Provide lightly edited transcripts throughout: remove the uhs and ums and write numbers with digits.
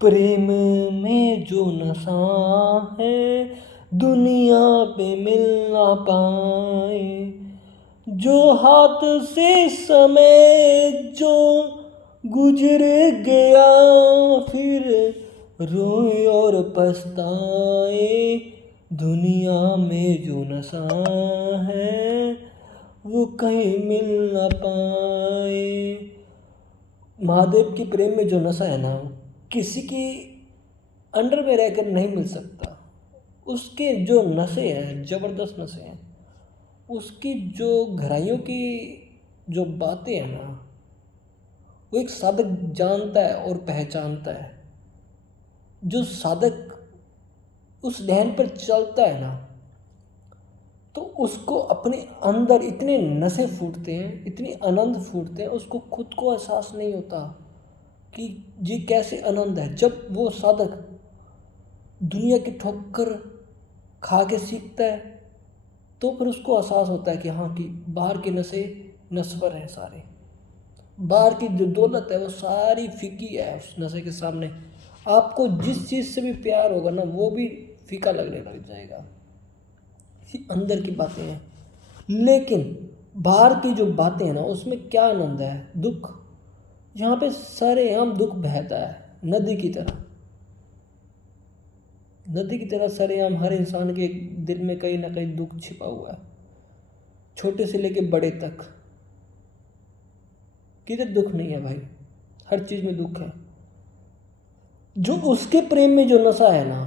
प्रेम में जो नशा है दुनिया पे मिल ना पाए, जो हाथ से समय जो गुजर गया फिर रोए और पछताए, दुनिया में जो नशा है वो कहीं मिल ना पाए। महादेव की प्रेम में जो नशा है ना किसी की अंडर में रहकर नहीं मिल सकता। उसके जो नशे हैं ज़बरदस्त नशे हैं। उसकी जो गहराइयों की जो बातें हैं ना वो एक साधक जानता है और पहचानता है। जो साधक उस ध्यान पर चलता है ना तो उसको अपने अंदर इतने नशे फूटते हैं, इतनी आनंद फूटते हैं, उसको खुद को एहसास नहीं होता कि ये कैसे आनंद है। जब वो साधक दुनिया की ठोकर खा के सीखता है तो फिर उसको एहसास होता है कि हाँ कि बाहर के नशे नश्वर हैं सारे, बाहर की जो दौलत है वो सारी फीकी है उस नशे के सामने। आपको जिस चीज़ से भी प्यार होगा ना वो भी फीका लगने लग जाएगा। ये अंदर की बातें हैं। लेकिन बाहर की जो बातें हैं ना उसमें क्या आनंद है। दुख, यहाँ पे सरेआम दुख बहता है नदी की तरह। नदी की तरह सरेआम हर इंसान के दिल में कहीं ना कहीं दुख छिपा हुआ है, छोटे से लेके बड़े तक। किधर दुख नहीं है भाई, हर चीज़ में दुख है। जो उसके प्रेम में जो नशा है ना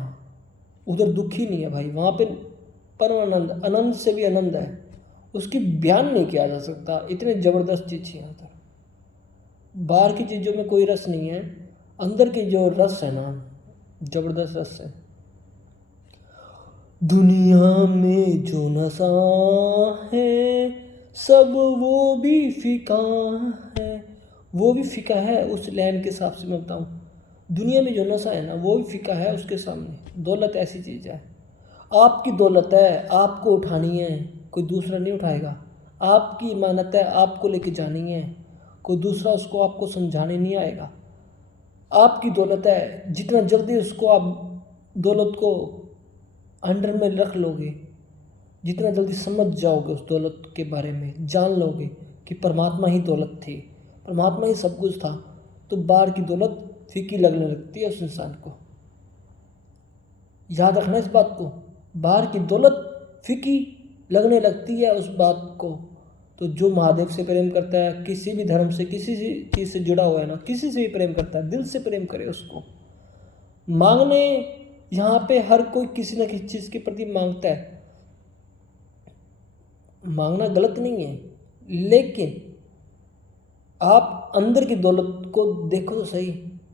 उधर दुख ही नहीं है भाई, वहाँ पे परम आनंद, आनंद से भी आनंद है। उसकी बयान नहीं किया जा सकता, इतने ज़बरदस्त चीज़ है यहाँ पर। बाहर की चीज़ों में कोई रस नहीं है, अंदर की जो रस है ना ज़बरदस्त रस है। दुनिया में जो नशा है सब वो भी फीका है। वो भी फीका है उस लाइन के हिसाब से मैं बताऊँ। दुनिया में जो नशा है ना वो भी फीका है उसके सामने। दौलत ऐसी चीज़ है, आपकी दौलत है, आपको उठानी है, कोई दूसरा नहीं उठाएगा। आपकी इमानत है, आपको लेके जानी है, कोई दूसरा उसको आपको समझाने नहीं आएगा। आपकी दौलत है, जितना जल्दी उसको आप दौलत को अंडर में रख लोगे, जितना जल्दी समझ जाओगे उस दौलत के बारे में, जान लोगे कि परमात्मा ही दौलत थी, परमात्मा ही सब कुछ था, तो बाहर की दौलत फीकी लगने लगती है उस इंसान को। याद रखना इस बात को, बाहर की दौलत फीकी लगने लगती है उस बात को। तो जो महादेव से प्रेम करता है, किसी भी धर्म से, किसी चीज़ से जुड़ा हुआ है ना, किसी से भी प्रेम करता है, दिल से प्रेम करे उसको। मांगने यहाँ पे हर कोई किसी न किसी चीज़ के प्रति मांगता है, मांगना गलत नहीं है, लेकिन आप अंदर की दौलत को देखो तो सही।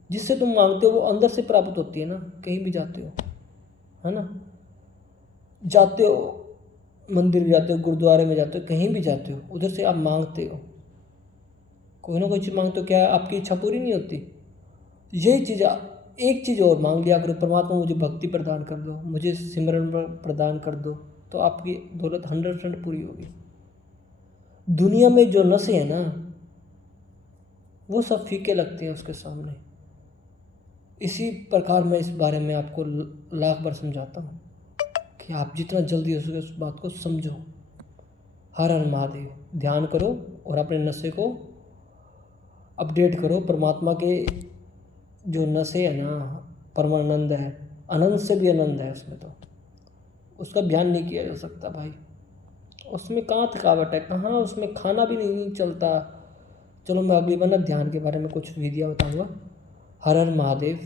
जिससे तुम मांगते हो वो अंदर से प्राप्त होती है ना, कहीं भी जाते हो, है ना, जाते हो मंदिर जाते हो, गुरुद्वारे में जाते हो, कहीं भी जाते हो, उधर से आप मांगते हो, कोई ना कोई चीज़ मांगते हो। क्या आपकी इच्छा पूरी नहीं होती? यही चीज़, एक चीज़ और मांग लिया करो, परमात्मा मुझे भक्ति प्रदान कर दो, मुझे सिमरन प्रदान कर दो, तो आपकी दौलत 100% पूरी होगी। दुनिया में जो नशे हैं ना वो सब फीके लगते हैं उसके सामने। इसी प्रकार मैं इस बारे में आपको लाख बार समझाता हूँ कि आप जितना जल्दी हो सके उस बात को समझो। हर हर महादेव, ध्यान करो और अपने नशे को अपडेट करो। परमात्मा के जो नशे है ना परमानंद है, आनंद से भी आनंद है उसमें, तो उसका ध्यान नहीं किया जा सकता भाई। उसमें कहाँ थकावट है, कहाँ उसमें खाना भी नहीं चलता। चलो मैं अगली बार ना ध्यान के बारे में कुछ विधियाँ बताऊँगा। हर हर महादेव।